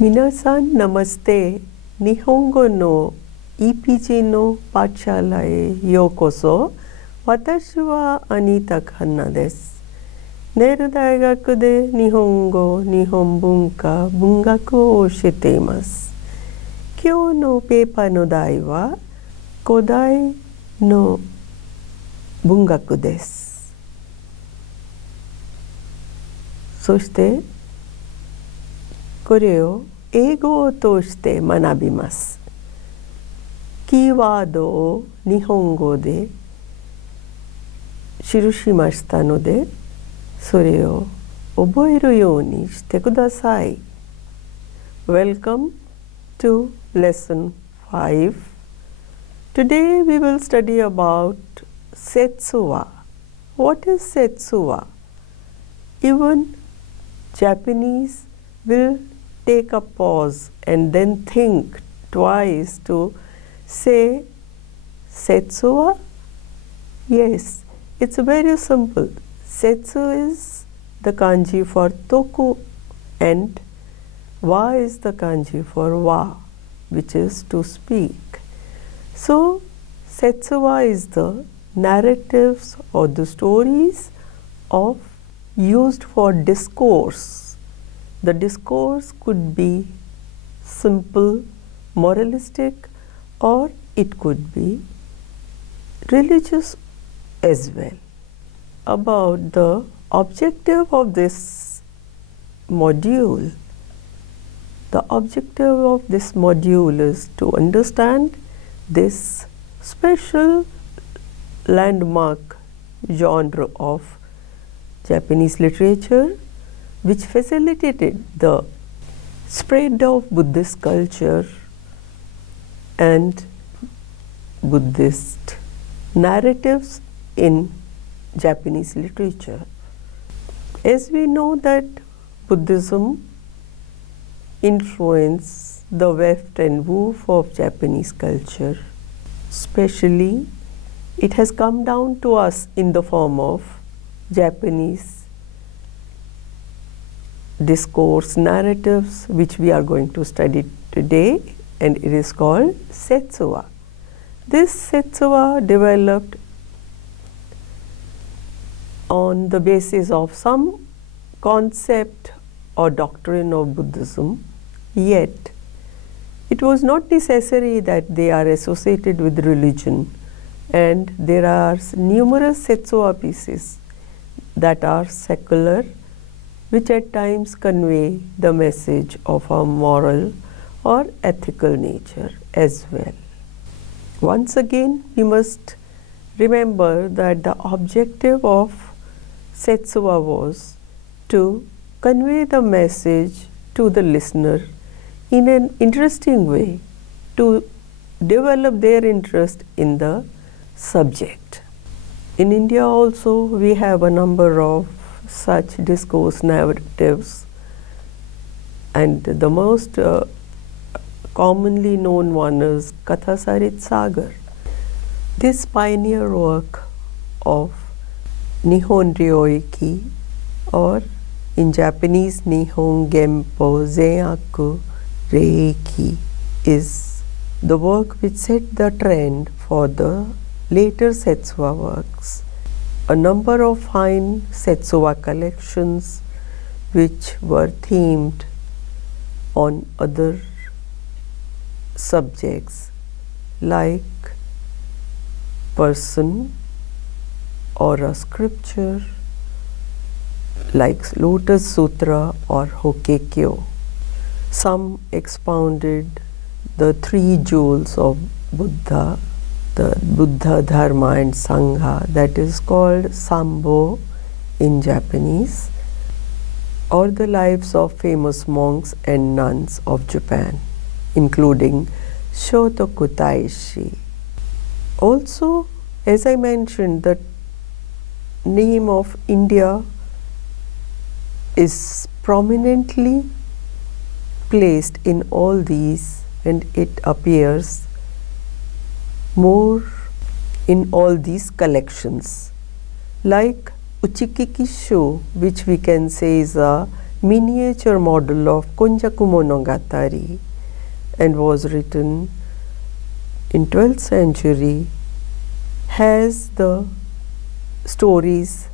Minasan namaste. Nihongo no EPG no pachala e yokoso. Watashi wa Anita Khanna desu. ネイル大学で日本語、日本文化、文学を教えています。今日のペーパーの題は古代の文学です。そしてこれを英語を通して学びます。キーワードを日本語で記しましたので、それを覚えるようにしてください。Welcome to lesson 5. Today we will study about setsuna. What is setsuna? Even Japanese will take a pause and then think twice to say setsuna. Yes, it's very simple. Setsu is the kanji for toku and wa is the kanji for wa, which is to speak. So, setsuna is the narratives or the stories of used for discourse. The discourse could be simple, moralistic, or it could be religious as well. About the objective of this module. The objective of this module is to understand this special landmark genre of Japanese literature which facilitated the spread of Buddhist culture and Buddhist narratives in Japanese literature. As we know that Buddhism influenced the weft and woof of Japanese culture, especially it has come down to us in the form of Japanese discourse narratives, which we are going to study today, and it is called setsuna. This setsuna developed on the basis of some concept or doctrine of Buddhism, yet it was not necessary that they are associated with religion, and there are numerous setsuna pieces that are secular, which at times convey the message of a moral or ethical nature as well. Once again, we must remember that the objective of setsuna was to convey the message to the listener in an interesting way, to develop their interest in the subject. In India also we have a number of such discourse narratives, and the most commonly known one is Katha Sarit Sagar. This pioneer work of Nihon ryoiki, or in Japanese Nihon Genpo Zenyaku Reiki, is the work which set the trend for the later setsuna works. A number of fine setsuna collections which were themed on other subjects like person or a scripture, like Lotus Sutra or Hokkekyo. Some expounded the three jewels of Buddha, the Buddha, Dharma and Sangha, that is called Sambho in Japanese, or the lives of famous monks and nuns of Japan, including Shotoku Taishi. Also, as I mentioned, the name of India is prominently placed in all these, and it appears more in all these collections, like Uchikikisho, which we can say is a miniature model of Konjaku Monogatari and was written in 12th century, has the stories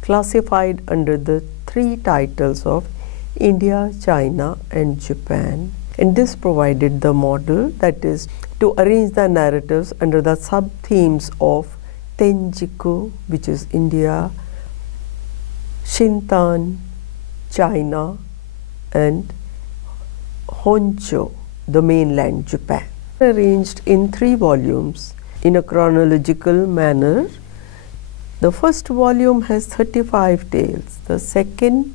classified under the 3 titles of India, China and Japan. And this provided the model, that is, to arrange the narratives under the sub-themes of Tenjiku, which is India, Shintan, China, and Honshu, the mainland Japan. Arranged in 3 volumes in a chronological manner. The first volume has 35 tales, the second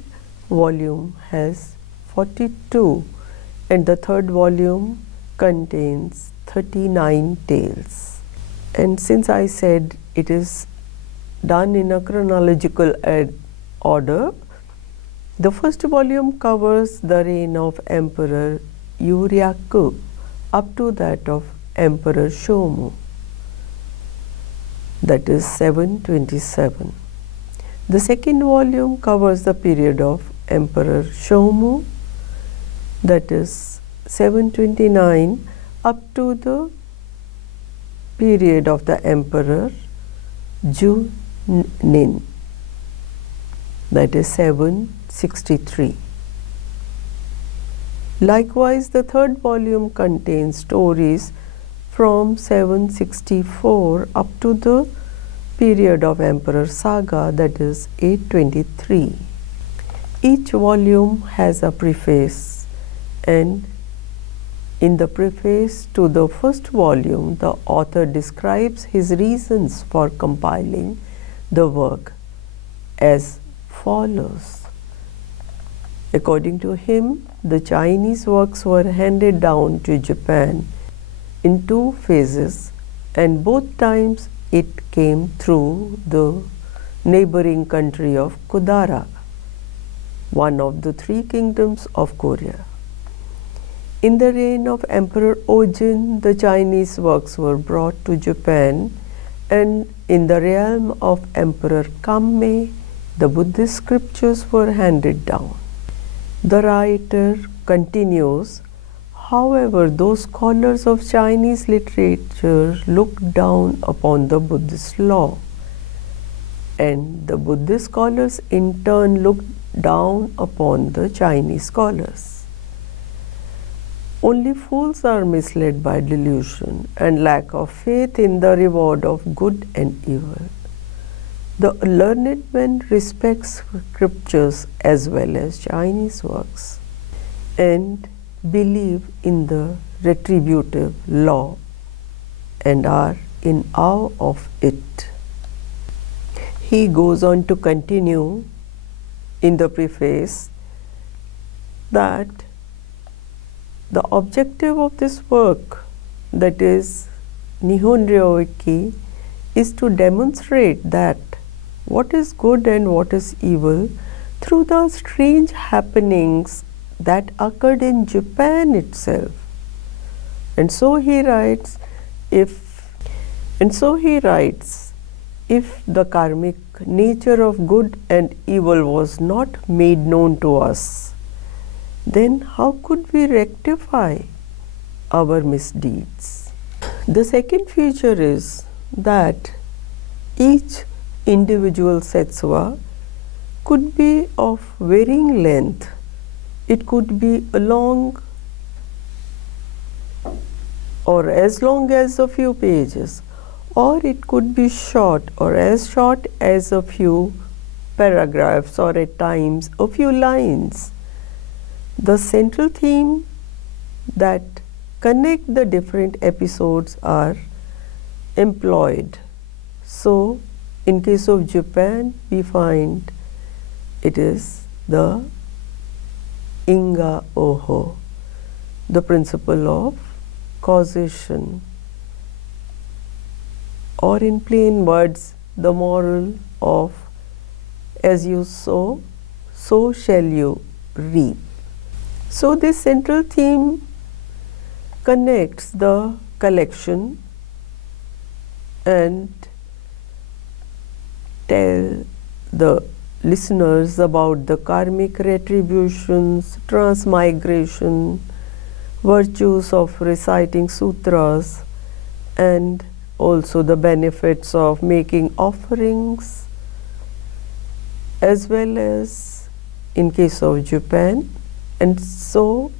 volume has 42, and the third volume contains 39 tales. And since I said it is done in a chronological order, the first volume covers the reign of Emperor Yuryaku up to that of Emperor Shomu, that is 727. The second volume covers the period of Emperor Shomu, that is 729 up to the period of the Emperor Junin, that is 763. Likewise, the third volume contains stories from 764 up to the period of Emperor Saga, that is 823. Each volume has a preface, and in the preface to the first volume, the author describes his reasons for compiling the work as follows. According to him, the Chinese works were handed down to Japan in 2 phases, and both times it came through the neighboring country of Kudara, one of the 3 kingdoms of Korea. In the reign of Emperor Ojin, the Chinese works were brought to Japan, and in the realm of Emperor Kammei, the Buddhist scriptures were handed down. The writer continues, however, those scholars of Chinese literature looked down upon the Buddhist law, and the Buddhist scholars in turn looked down upon the Chinese scholars. Only fools are misled by delusion and lack of faith in the reward of good and evil. The learned man respects scriptures as well as Chinese works and believe in the retributive law and are in awe of it. He goes on to continue in the preface that the objective of this work, that is Nihon ryoiki, is to demonstrate that what is good and what is evil through the strange happenings that occurred in Japan itself. And so he writes, if the karmic nature of good and evil was not made known to us, then how could we rectify our misdeeds? The second feature is that each individual setsuna could be of varying length. It could be a long or as long as a few pages, or it could be short or as short as a few paragraphs, or at times a few lines. The central theme that connect the different episodes are employed. So, in case of Japan, we find it is the Inga Oho, the principle of causation, or in plain words, the moral of as you sow, so shall you reap. So this central theme connects the collection and tell the listeners about the karmic retributions, transmigration, virtues of reciting sutras, and also the benefits of making offerings, as well as in case of Japan, and so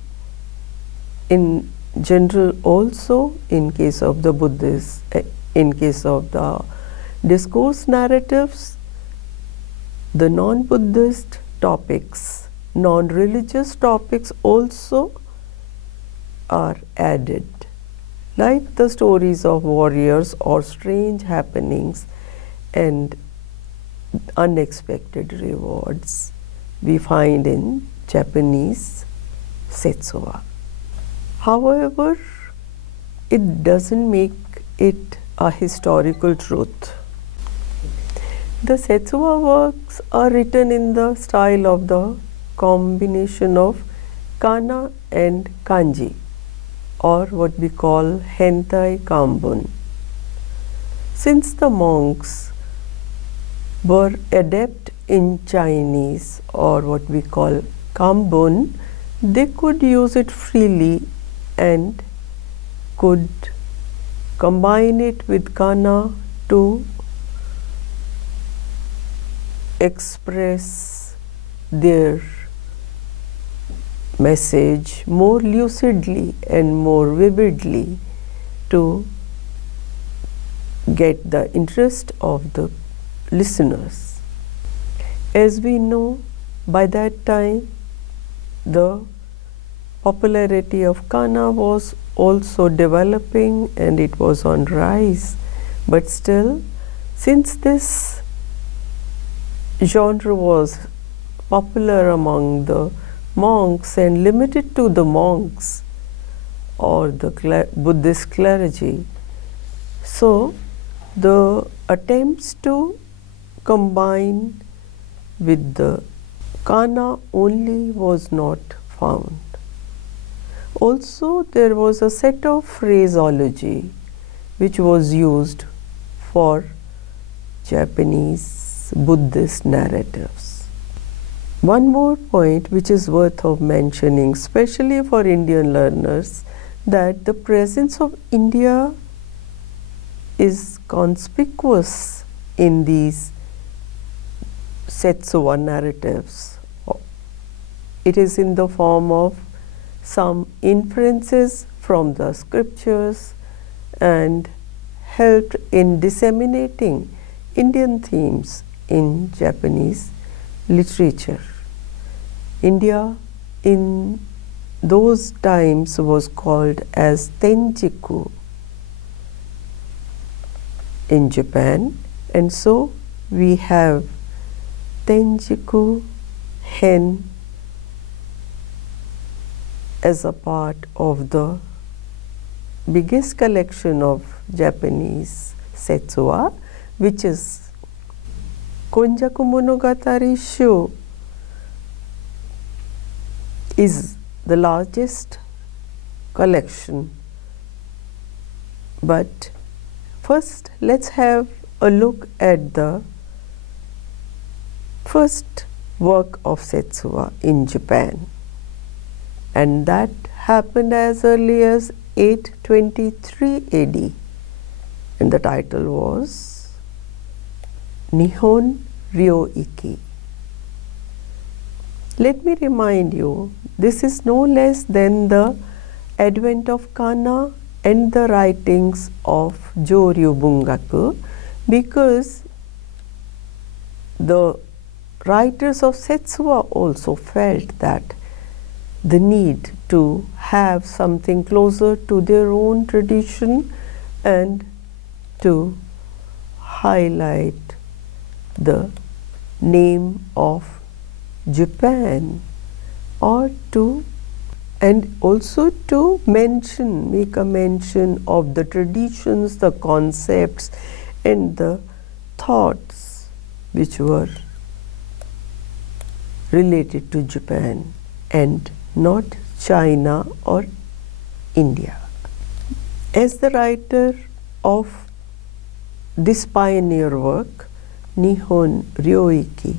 in general also in case of the Buddhists, in case of the discourse narratives, the non-Buddhist topics, non-religious topics also are added, like the stories of warriors or strange happenings and unexpected rewards we find in Japanese setsuna. However, it doesn't make it a historical truth. The setsuna works are written in the style of the combination of kana and kanji, or what we call hentai kambun. Since the monks were adept in Chinese, or what we call kambun, they could use it freely and could combine it with kana to express their message more lucidly and more vividly to get the interest of the listeners. As we know, by that time the popularity of kana was also developing and it was on rise, but still, since this genre was popular among the monks and limited to the monks or the Buddhist clergy, so the attempts to combine with the kana only was not found. Also, there was a set of phraseology which was used for Japanese Buddhist narratives. One more point which is worth of mentioning, especially for Indian learners, that the presence of India is conspicuous in these setsuna narratives. It is in the form of some inferences from the scriptures and helped in disseminating Indian themes in Japanese literature. India in those times was called as Tenjiku in Japan, and so we have Tenjiku Hen as a part of the biggest collection of Japanese setsuna, which is Konjaku Monogatari Sho, is the largest collection. But first, let's have a look at the first work of setsuna in Japan, and that happened as early as 823 AD, and the title was Nihon ryoiki. Let me remind you, this is no less than the advent of kana and the writings of Joryu Bungaku, because the writers of setsuna also felt that the need to have something closer to their own tradition and to highlight the name of Japan, or to, and also to mention, make a mention of the traditions, the concepts and the thoughts which were related to Japan and not China or India. As the writer of this pioneer work, Nihon ryoiki,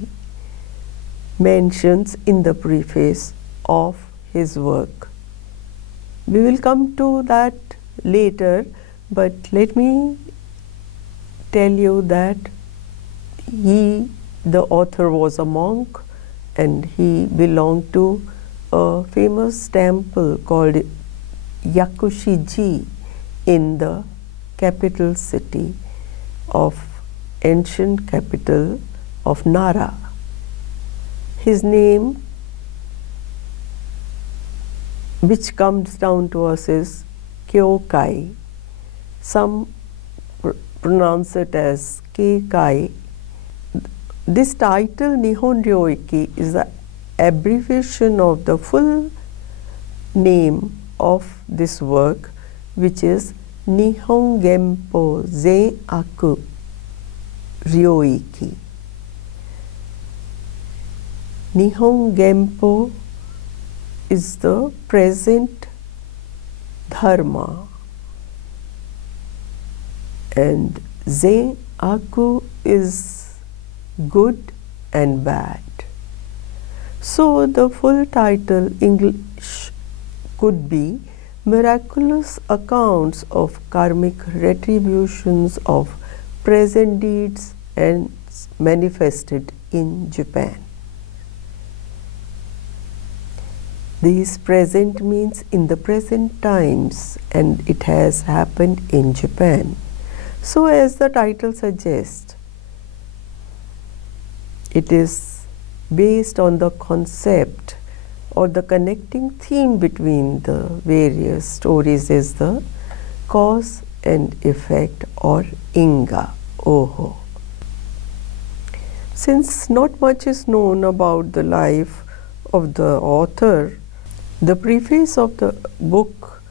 mentions in the preface of his work. We will come to that later, but let me tell you that the author was a monk, and he belonged to a famous temple called Yakushiji in the capital city of ancient capital of Nara. His name, which comes down to us, is Kyokai. Some pronounce it as Keikai. This title, Nihon ryoiki, is the abbreviation of the full name of this work, which is Nihon Genpo Zen Aku Ryoiki. Nihon Genpo is the present dharma, and Zen Aku is good and bad. So the full title English could be Miraculous Accounts of Karmic Retributions of Present Deeds and Manifested in Japan. This present means in the present times, and it has happened in Japan. So as the title suggests, it is based on the concept or the connecting theme between the various stories is the cause and effect, or Inga, Oho. Since not much is known about the life of the author, the preface of the book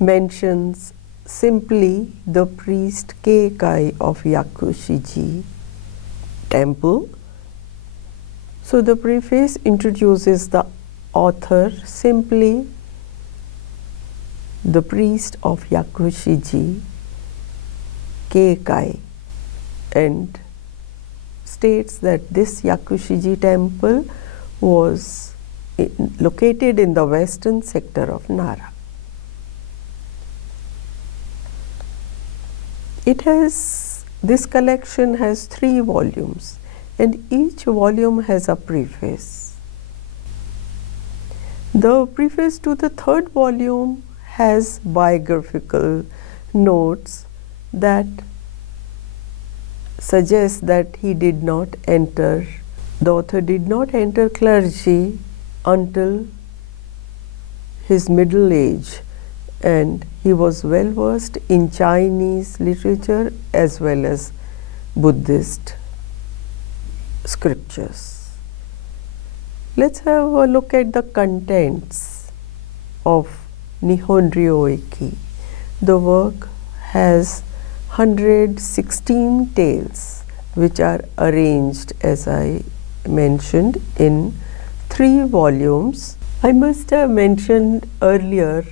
mentions simply the priest Keikai of Yakushiji temple. So the preface introduces the author simply the priest of Yakushiji Keikai, and states that this Yakushiji temple was located in the western sector of Nara. This collection has 3 volumes, and each volume has a preface. The preface to the 3rd volume has biographical notes that suggest that the author did not enter clergy until his middle age, and he was well versed in Chinese literature as well as Buddhist scriptures. Let's have a look at the contents of Nihon ryoiki. The work has 116 tales, which are arranged, as I mentioned, in 3 volumes. I must have mentioned earlier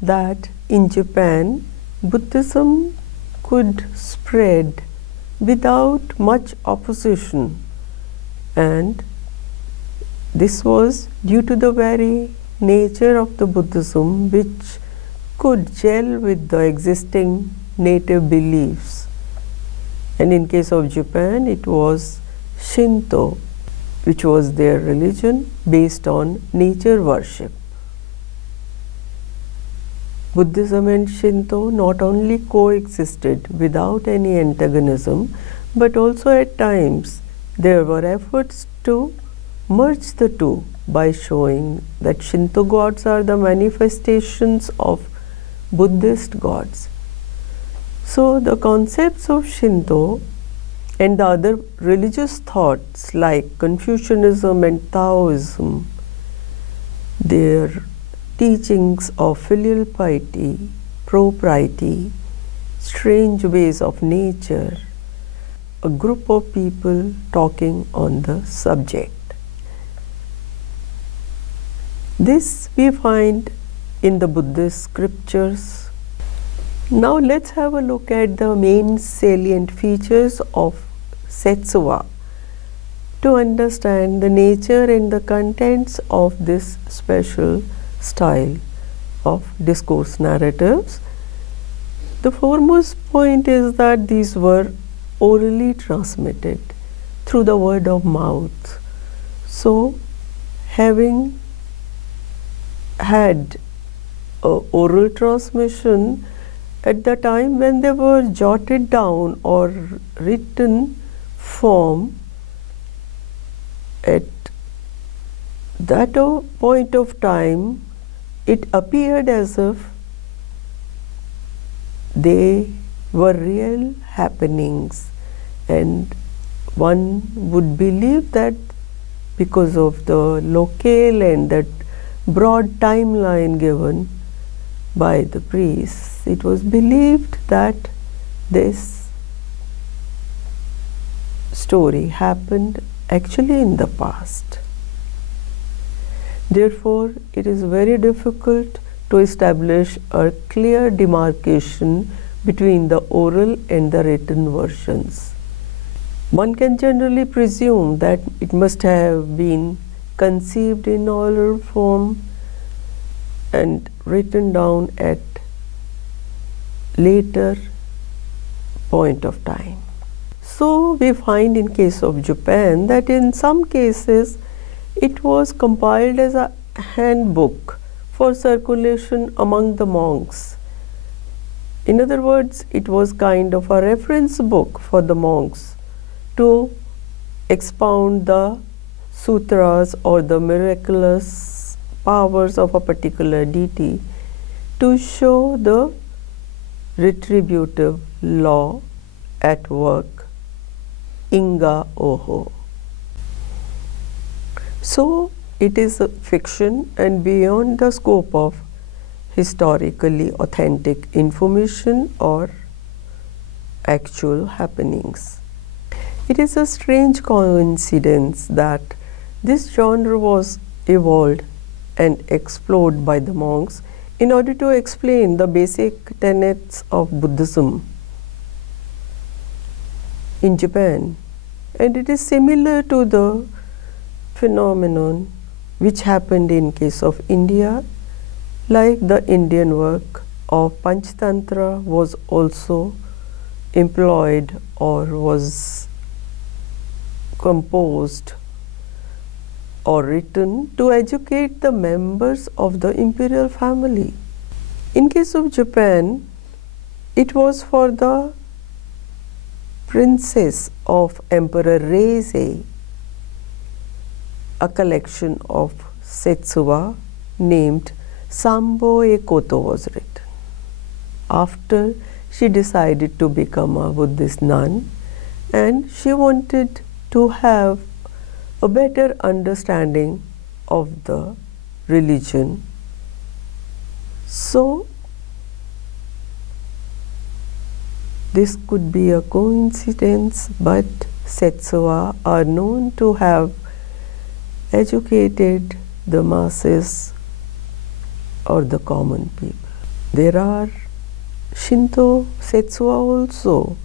that in Japan, Buddhism could spread without much opposition, and this was due to the very nature of the Buddhism, which could gel with the existing native beliefs. And in case of Japan, it was Shinto, which was their religion based on nature worship. Buddhism and Shinto not only coexisted without any antagonism, but also at times there were efforts to merge the two by showing that Shinto gods are the manifestations of Buddhist gods. So the concepts of Shinto and the other religious thoughts like Confucianism and Taoism, their teachings of filial piety, propriety, strange ways of nature, a group of people talking on the subject. This we find in the Buddhist scriptures. Now let's have a look at the main salient features of setsuna, to understand the nature and the contents of this special style of discourse narratives. The foremost point is that these were orally transmitted through the word of mouth. So, having had oral transmission at the time when they were jotted down or written form, at that point of time, it appeared as if they were real happenings, and one would believe that because of the locale and that broad timeline given by the priests, it was believed that this story happened actually in the past. Therefore, it is very difficult to establish a clear demarcation between the oral and the written versions. One can generally presume that it must have been conceived in oral form and written down at later point of time. So we find in case of Japan that in some cases it was compiled as a handbook for circulation among the monks. In other words, it was kind of a reference book for the monks to expound the sutras or the miraculous powers of a particular deity, to show the retributive law at work, Inga Oho. So it is a fiction and beyond the scope of historically authentic information or actual happenings. It is a strange coincidence that this genre was evolved and explored by the monks in order to explain the basic tenets of Buddhism in Japan, and it is similar to the phenomenon which happened in case of India, like the Indian work of Panchtantra was also employed or was composed or written to educate the members of the imperial family. In case of Japan, it was for the princess of Emperor Reizei, a collection of setsuna named Sambo Ekoto was written. After she decided to become a Buddhist nun, and she wanted to have a better understanding of the religion. So this could be a coincidence, but setsuna are known to have educated the masses or the common people. There are Shinto setsuna also.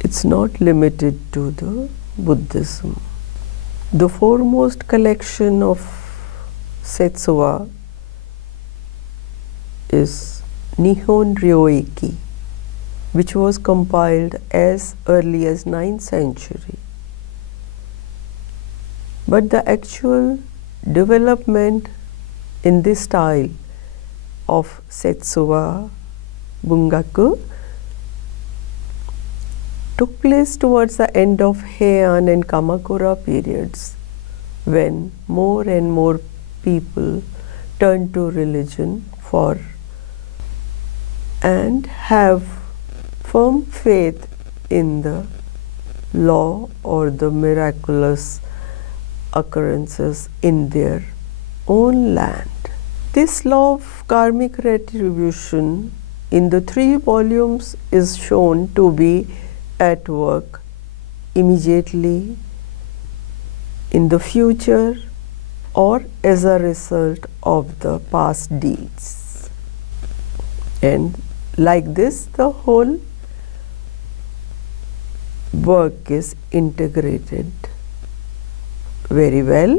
It's not limited to the Buddhism. The foremost collection of setsuna is Nihon ryoiki, which was compiled as early as 9th century. But the actual development in this style of setsuna bungaku took place towards the end of Heian and Kamakura periods, when more and more people turned to religion and have firm faith in the law or the miraculous occurrences in their own land. This law of karmic retribution in the 3 volumes is shown to be at work immediately in the future or as a result of the past deeds. And like this, the whole work is integrated very well.